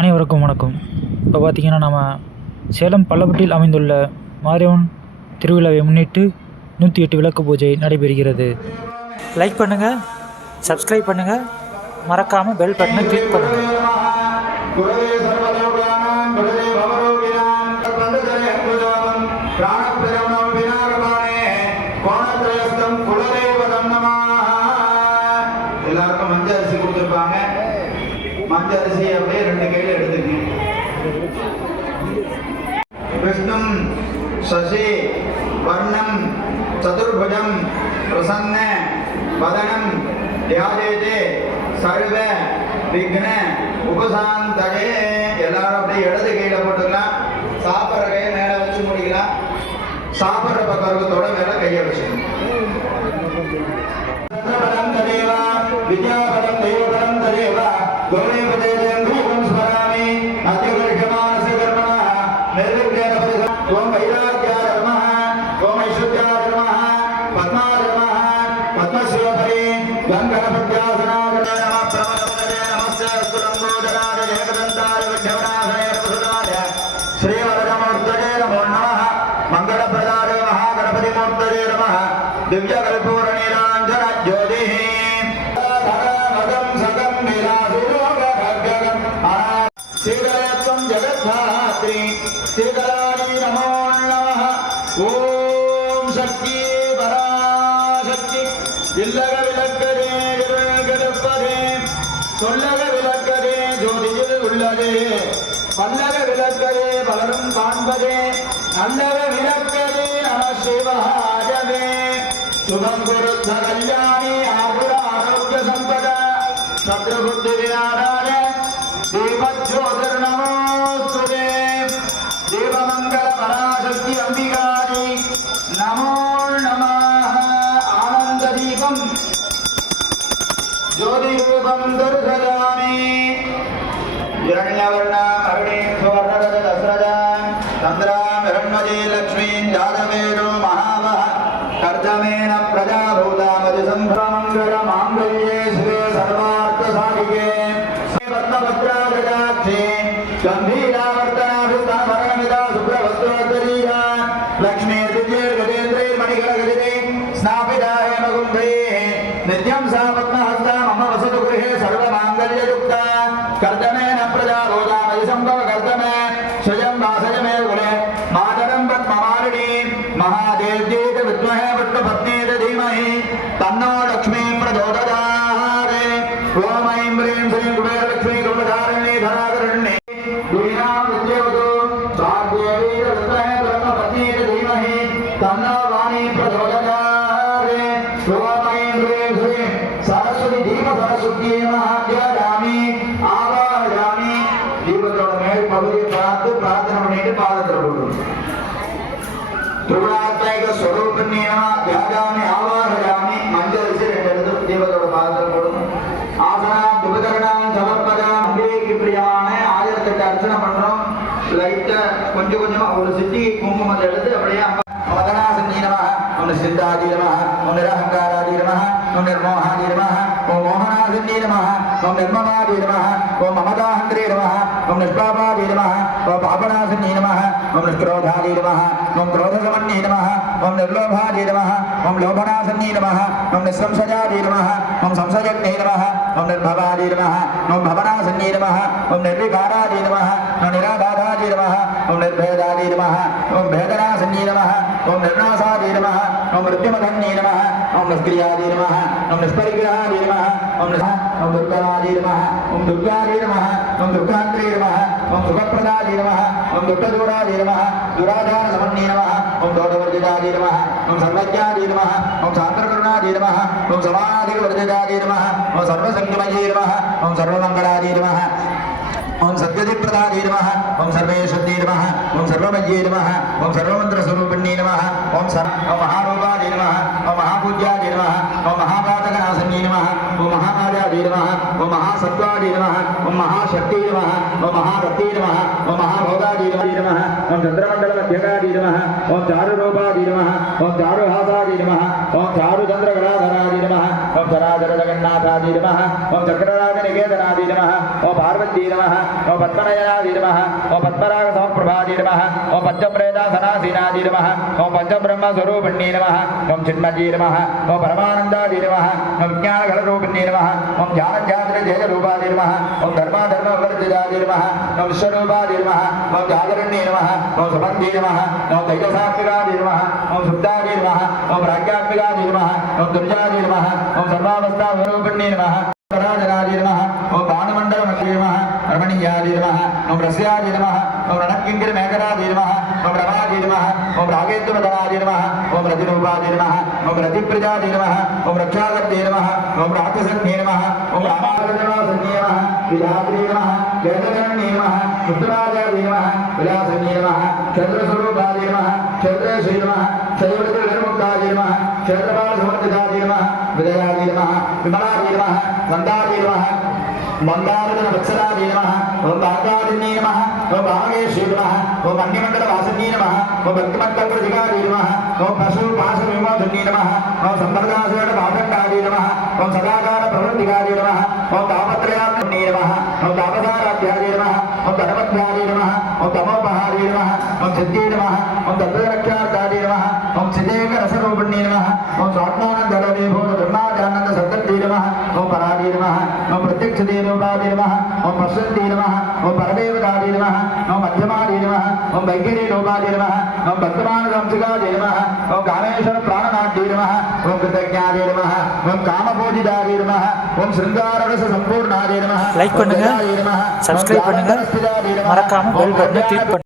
அனைவருக்கும் வணக்கம். இப்போ பார்த்திங்கன்னா நம்ம சேலம் பள்ளப்பட்டியில் அமைந்துள்ள மாரியம்மன் திருவிழாவை முன்னிட்டு 108 விளக்கு பூஜை நடைபெறுகிறது. லைக் பண்ணுங்கள், சப்ஸ்கிரைப் பண்ணுங்கள், மறக்காமல் பெல் பட்டனை கிளிக் பண்ணுங்கள். எல்லாருக்கும் மஞ்சள் அரிசி கொடுத்துருப்பாங்க. மஞ்சள் அரிசி அப்படியே 2 கையில் எடுத்துக்கணும். விஷ்ணும் சசி வர்ணம் சதுர்புஜம் பிரசன்ன வதனம் தியாஜேதே சர்வ விக்ன உபசாந்தகே. எல்லாரும் அப்படியே இடது கையில போட்டுக்கலாம். சாப்பிட்ற கையை மேலே வச்சு முடிக்கலாம். சாப்பிட்ற பக்கத்தோட மேலே கையை வச்சுக்கணும். வித்யாபலம் தெய்வபலம் ததேவ கோவிபதேவம் தூபம் ஸ்மராமி அத்யவர்ஷமானஸ கர்மணா நிர்விக்னேன பரிசம். ஓம் வைராக்யாய நமः, ஓம் ஐஸ்வர்யாய நமः, பத்மாய நமः, பத்மஸ்ரீபரி கங்கணபத்யாசனாய நமः, பிரமதபதே நமஸ்தே அஸ்துலம்போதராய ஏகதந்தாய விக்னவிநாசாய பிரசுதாய ஸ்ரீவரதமூர்த்தயே நமோ நமः. மங்களப்பிரதாய மகாகணபதிமூர்த்தயே நமः. திவ்யகல்பூர நீராஞ்சன ஜோதிः ஜகத்தாத்ரி ஸ்ரீகலாணி நமோ நமः. ஓம் சக்தி பராசக்தி இல்லக விளக்கதே இருள்கெடுப்பதே சொல்லக விளக்கதே ஜோதியில் உள்ளதே பல்லக விளக்கதே பலரும் காண்பதே நல்லக விளக்கதே நம சிவாயவே. சுபம் குருத்த கல்யாணி ஆகுர ஆரோக்கிய சம்பத சத்ரு புத்தி விநாதாய தீபஜோதிர்நமோஸ்துதே. தேவமங்கல பராசக்தி அம்பிகாரி நமோ நமः. ஆனந்த தீபம் ஜோதி ரூபம் தர்சயாமி. இரண்யவர்ணாம் அருணீம் சுவர்ணரஜ தஸ்ரஜாம் சந்திராம் இரண்மதி லக்ஷ்மீம் ஜாதவேதோ மகாவஹ கர்தமேன பிரஜாபூதாமதி சம்பிரமங்கல மாங்கல்யே சிவே சர்வார்த்த சாதிகே பத்மபத்ராஜாட்சி கம்பீராவர்த்தனாபிஸ்தானபரணமிதா சுப்ரவஸ்தோத்தரீயா லக்ஷ்மீ திவ்யேர் கஜேந்திரே மணிகரகஜிரே ஸ்நாபிதா ஹேமகும்பே நித்யம் சா பத்மஹஸ்தா மம வசது கிருஹே சர்வமாங்கல்யயுக்தா கர்தமேன பிரஜாபூதாமதி சம்பவ கர்தமே ஸ்வயம் வாசயமே குலே மாதரம் பத்மமாலினி மகாதேவ்யேத வித்மஹே விஷ்ணுபத்னேத தீமஹி தன்னோ லக்ஷ்மீ பிரச்சோதயாத். ஓம் ஐம் ஹ்ரீம் ஸ்ரீம் குபேரலக்ஷ்மீ குபதாரிணி தராகரண்யே துரியாம் வித்யோதோ சாத்யேவீர வித்மஹே பிரம்மபத்னேத தீமஹி தன்னோ வாணி பிரச்சோதயாத். ஓம் ஐம் ஹ்ரீம் ஸ்ரீம் சரஸ்வதி தீப சரஸ்வதியே மகாத்யாமி ஆவாயாமி. தீபத்தோட மேல் பகுதியை பார்த்து பிரார்த்தனை பண்ணிட்டு பாதத்தில் போடுறோம். திருவிழாத்மக ஸ்வரூபிணி நம தியாகாமி ஆவாஹயாமி. மஞ்சள் அரிசி 2 எடுத்து தீபத்தோட பாதத்தில் போடணும். ஆசனாம் துபகரணாம் சமர்ப்பதாம் அம்பிகைக்கு பிரியமான 1008 அர்ச்சனை பண்றோம். லைட்டா கொஞ்சம் கொஞ்சமா ஒரு சிட்டி குங்குமத்தை எடுத்து அப்படியே மதனாசன்னி நமः, ஓம் சித்தாதி நமः, ஓம் நிரஹங்காராதி நமः, ஓம் நிர்மோகாதி நமः, ஓம் மோகனாசன்னி நமः, ஓம் நிர்மமாதி நமः, ஓம் மமதாஹந்திரே நமः, ஓம் நிஷ்பாபாதி நமः, ஓம் பாபநாசன்னி நமः, ஓம் நிஷ்க்ரோதாதி நமः, ஓம் क्रोधसमन्नी नमः, ओम निर्लोभादि नमः, ओम लोभनासन्नी नमः, ओम निस्संशयादि नमः, ओम संशयज्ञे नमः, ओम निर्भवादि नमः, ओम भवनासन्नी नमः, ओम निर्विकारादि नमः, ओम निराबाधादि नमः, ओम निर्भेदादि नमः, ओम भेदनासन्नी नमः, ओम निर्नाशादि नमः, ओम मृत्युमधन्नी नमः, ओम निष्क्रियादि नमः, ओम निष्परिग्रहादि नमः, ओम दुर्गणादि नमः, ओम दुर्गादि नमः, ओम दुर्गान्त्रे नमः, ओम सुखप्रदादि नमः, ओम दुष्टदूरादि नमः, दुराचारसमन्नी नमः, ओम दोषवर्जितादि नमः, ओम सर्वज्ञादि नमः, ओम शास्त्रकरुणादि नमः, ओम समाधिवर्जितादि नमः, ओम सर्वसंगमये नमः, ओम सर्वमङ्गलादि नमः, ओम सत्यजिप्रदादि नमः, ओम सर्वेश्वरी नमः, ओम सर्वमये नमः, ओम सर्वमन्त्रस्वरूपिणी नमः, ओम महारूपादि नमः, ओम महापूज्यादि नमः, ओम महापातकनाशनी नमः, ओम महामायादि नमः, ओम महासत्त्वादि नमः, ओम महाशक्ति नमः, ओम महारति नमः, ओम महाभोगादि नमः, ओम चन्द्रमण्डलमध्यगादि नमः, ओम चारुरूपादि नमः, ओम चारुहासादि नमः, ओम चारुचन्द्रगणाधरादि नमः, ओम चराचर जगन्नाथादि नमः, ओम चक्रराजनिकेतनादि नमः, ओम पार्वती नमः, ओम पद्मनयनादि नमः ओम पद्मराग समप्रभादि नमः ओम पंचप्रेतासनासीनादि नमः ओम पंचब्रह्मस्वरूपिण्ये नमः ओम चिन्मयी नमः ओम परमानन्दादि नमः ओम ज्ञानघनरूपिण्ये नमः ओम ज्ञानध्यानजयरूपादि नमः ओम धर्माधर्मवर्धितादि नमः ओम विश्वरूपादि नमः ओम जागरण्ये नमः ओम सुबन्धि नमः ओम तैजसात्मिकादि नमः ओम शुद्धादि नमः ओम प्राज्ञात्मिकादि नमः ओम दुर्जादि नमः ओम सर्वावस्थास्वरूपिण्ये नमः राजनादि नमः ओम भानुमण्डलमण्डले नमः रमणीयादि नमः ओम रस्यादि नमः ओम रणकिङ्किरमेकरादि नमः ओम रमादि नमः ओम रागेन्द्रमदनादि नमः ओम रतिरूपादि नमः ओम रतिप्रजादि नमः ओम रक्षाकर्ते नमः ओम राक्षसन्ये नमः ओम रामागणसन्ये नमः विधात्रे नमः वेदगणन्ये नमः उत्तराजादि नमः विलासन्ये नमः चन्द्रस्वरूपादि नमः चन्द्रश्री नमः शैवकृतमुक्तादि नमः चन्द्रपालसमर्थितादि नमः विदयादि नमः विमलादि नमः वन्दादि नमः मंदारवत्सलादि नमः ओम भागादिन्ये नमः ओम भागेश्वरी नमः ओम अन्यमण्डलवासिन्ये नमः ओम भक्तिमण्डलप्रतिगादि नमः ओम पशुपाशविमोचन्ये नमः ओम सम्पर्काशरणपाठकादि नमः ओम सदाकारप्रवृत्तिकादि नमः ओम तापत्रयात्मन्ये नमः ओम तापसाराध्यादि नमः ओम धनमध्यादि नमः ओम तमोपहादि नमः ओम सिद्धि नमः ओम तत्त्वरक्षार्थादि नमः ओम सिद्धेकरसरूपिण्ये नमः ओम स्वात्मानन्दरविभूत ब्रह्माजानन्द सद्गति नमः ओम परादि नमः ओम प्रत्यक्षदेवोपादि नमः ओम पश्यन्ति नमः ओम परदेवतादि नमः ओम मध्यमादि नमः ओम वैखरीरूपादि नमः ओम वर्तमानसंसिकादि नमः ओम कामेश्वर प्राणनाथि नमः ओम कृतज्ञादि नमः ओम कामपूजितादि नमः ओम श्रृंगाररस संपूर्णादि नमः லைக் பண்ணுங்க, சப்ஸ்கிரைப் பண்ணுங்க, மறக்காம பெல் பட்டனை கிளிக் பண்ணுங்க.